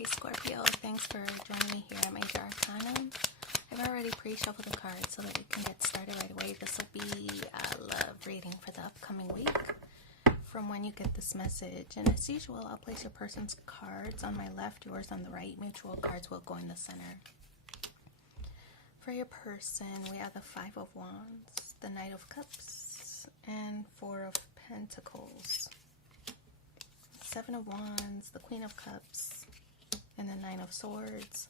Hey Scorpio, thanks for joining me here at Major Arcanum. I've already pre-shuffled the cards so that we can get started right away. This will be a love reading for the upcoming week from when you get this message. And as usual, I'll place your person's cards on my left, yours on the right. Mutual cards will go in the center. For your person, we have the Five of Wands, the Knight of Cups, and Four of Pentacles. Seven of Wands, the Queen of Cups, and the Nine of Swords,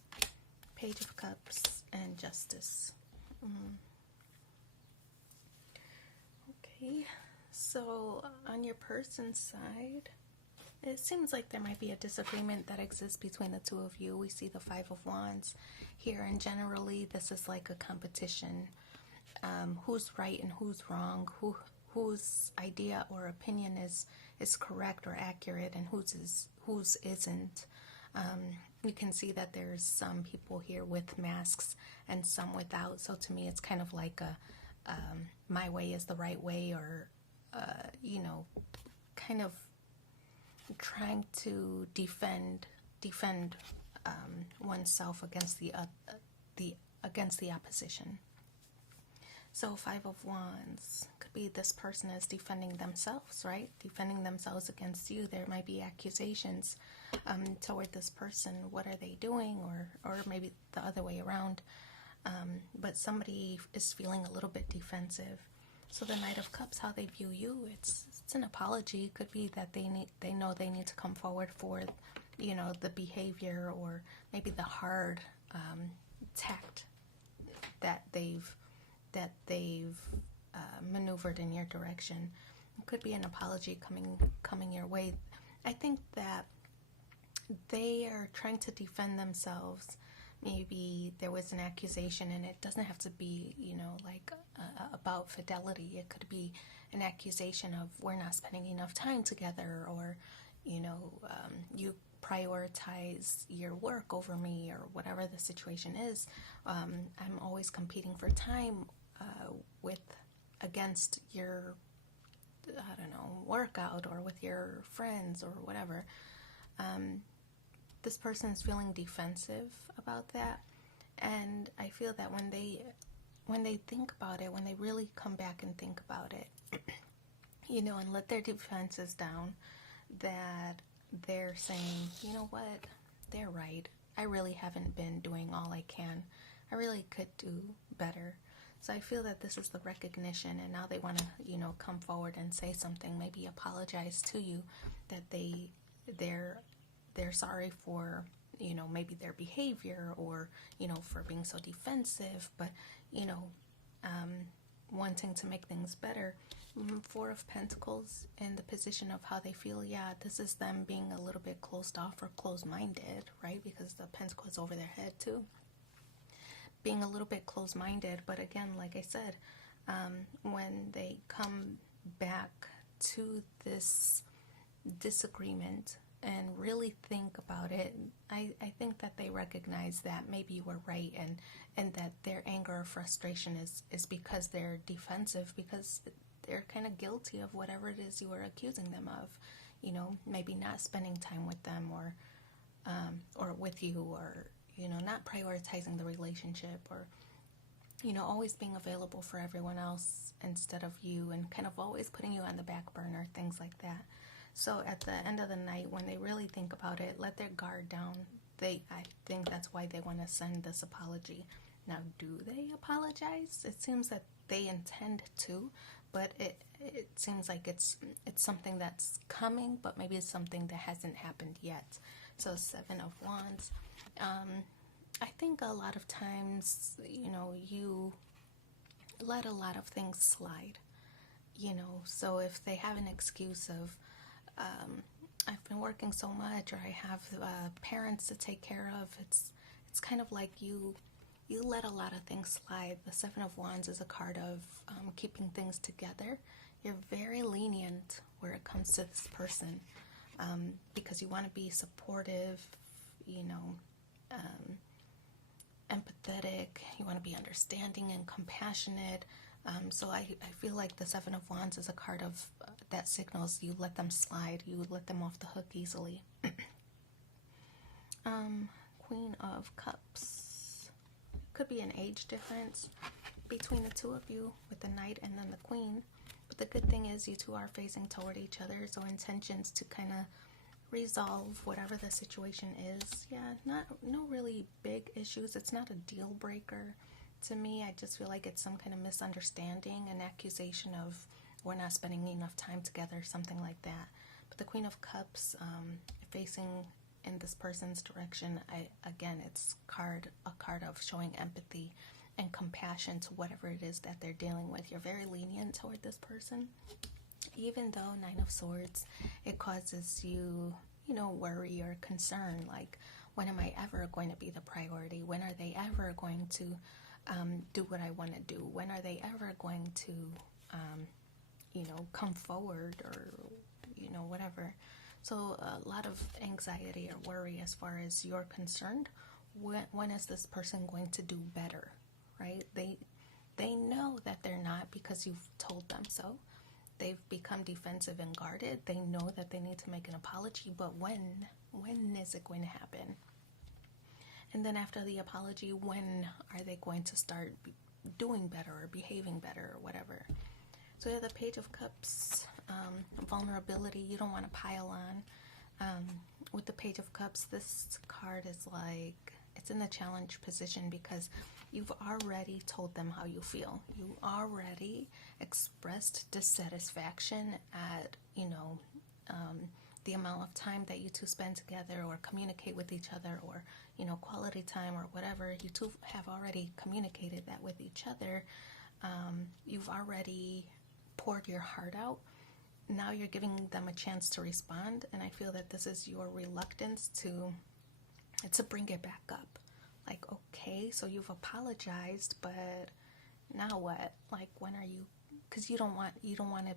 Page of Cups, and Justice. Okay, so on your person's side, it seems like there might be a disagreement that exists between the two of you. We see the Five of Wands here, and generally this is like a competition. Who's right and who's wrong, whose idea or opinion is correct or accurate, and whose isn't. You can see that there's some people here with masks and some without. So to me, it's kind of like a my way is the right way, or kind of trying to defend oneself against the opposition. So Five of Wands could be this person is defending themselves, right? Defending themselves against you. There might be accusations toward this person. What are they doing? Or maybe the other way around. But somebody is feeling a little bit defensive. So the Knight of Cups, how they view you, it's an apology. It could be that they know they need to come forward for, the behavior or maybe the hard tact that they've maneuvered in your direction. It could be an apology coming your way. I think that they are trying to defend themselves. Maybe there was an accusation, and it doesn't have to be, about fidelity. It could be an accusation of we're not spending enough time together, or, you prioritize your work over me, or whatever the situation is. I'm always competing for time against your, workout, or with your friends, or whatever. This person is feeling defensive about that, and I feel that when they think about it, when they really come back and think about it, and let their defenses down, that they're saying, you know what, they're right. I really haven't been doing all I can. I really could do better. So I feel that this is the recognition, and now they want to, come forward and say something, maybe apologize to you, that they're sorry for, maybe their behavior, or, for being so defensive, but, wanting to make things better. Four of Pentacles in the position of how they feel. Yeah, this is them being a little bit closed off or closed-minded, right? Because the Pentacle is over their head too. Being a little bit closed-minded, but again, like I said, when they come back to this disagreement and really think about it, I think that they recognize that maybe you were right, and that their anger or frustration is because they're defensive, because they're kind of guilty of whatever it is you were accusing them of, maybe not spending time with them, or with you, or not prioritizing the relationship, or always being available for everyone else instead of you, and kind of always putting you on the back burner, things like that. So at the end of the night, when they really think about it, let their guard down. I think that's why they want to send this apology. Now, do they apologize? It seems that they intend to, but it seems like it's something that's coming, but maybe it's something that hasn't happened yet. So Seven of Wands. I think a lot of times, you let a lot of things slide, so if they have an excuse of, I've been working so much, or I have parents to take care of, it's kind of like you let a lot of things slide. The Seven of Wands is a card of keeping things together. You're very lenient where it comes to this person, because you want to be supportive, empathetic, you want to be understanding and compassionate. So I feel like the Seven of Wands is a card of that signals you let them slide, you let them off the hook easily. Queen of Cups. Could be an age difference between the two of you with the Knight and then the Queen. But the good thing is you two are facing toward each other, so intentions to kind of resolve whatever the situation is. Yeah, no really big issues. It's not a deal breaker to me. I just feel like it's some kind of misunderstanding, an accusation of we're not spending enough time together, something like that. But the Queen of Cups, facing in this person's direction, again, it's a card of showing empathy and compassion to whatever it is that they're dealing with. You're very lenient toward this person. Even though Nine of Swords, it causes you, worry or concern. Like, when am I ever going to be the priority? When are they ever going to do what I want to do? When are they ever going to, come forward or, whatever. So a lot of anxiety or worry as far as you're concerned. When is this person going to do better, right? They know that they're not because you've told them so. They've become defensive and guarded. They know that they need to make an apology, but when is it going to happen? And then after the apology, when are they going to start doing better or behaving better or whatever? So yeah, the Page of Cups, vulnerability, you don't want to pile on. With the Page of Cups, this card is like, it's in the challenge position because you've already told them how you feel. You already expressed dissatisfaction at, the amount of time that you two spend together or communicate with each other, or, quality time or whatever. You two have already communicated that with each other. You've already poured your heart out. Now you're giving them a chance to respond, and I feel that this is your reluctance to bring it back up. Like, okay, so you've apologized, but now what? Like, when are you? Because you don't want to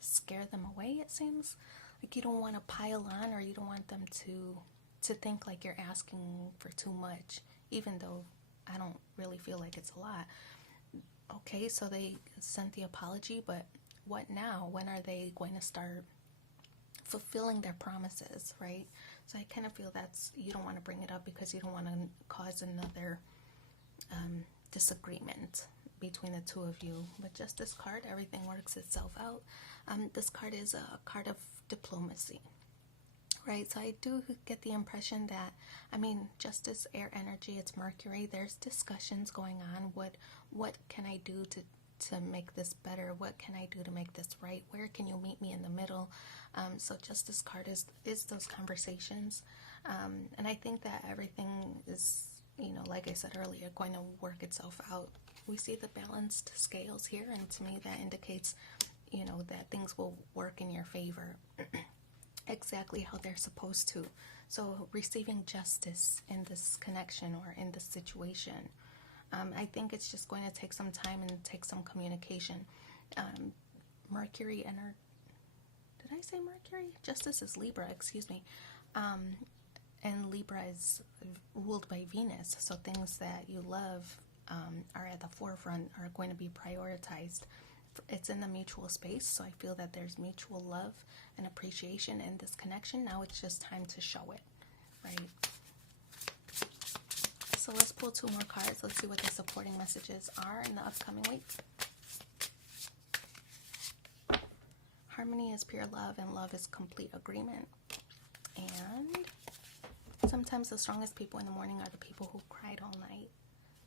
scare them away. It seems like you don't want to pile on, or you don't want them to think like you're asking for too much, even though I don't really feel like it's a lot. Okay, so they sent the apology, but what now? When are they going to start fulfilling their promises, right? So I kind of feel you don't want to bring it up because you don't want to cause another disagreement between the two of you. But just this card, everything works itself out. This card is a card of diplomacy, right? So I do get the impression that, Justice, air energy, it's Mercury. There's discussions going on. What can I do to make this better? What can I do to make this right? Where can you meet me in the middle? So Justice card is those conversations. And I think that everything is, like I said earlier, going to work itself out. We see the balanced scales here, and to me that indicates, that things will work in your favor exactly how they're supposed to. So receiving justice in this connection or in this situation, I think it's just going to take some time and take some communication. Mercury did I say Mercury? Justice is Libra, excuse me. And Libra is ruled by Venus, so things that you love are at the forefront, are going to be prioritized. It's in the mutual space, so I feel that there's mutual love and appreciation in this connection. Now it's just time to show it, right? So let's pull 2 more cards. Let's see what the supporting messages are in the upcoming week. Harmony is pure love, and love is complete agreement. And sometimes the strongest people in the morning are the people who cried all night.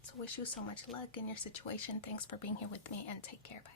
So wish you so much luck in your situation. Thanks for being here with me, and take care. Bye.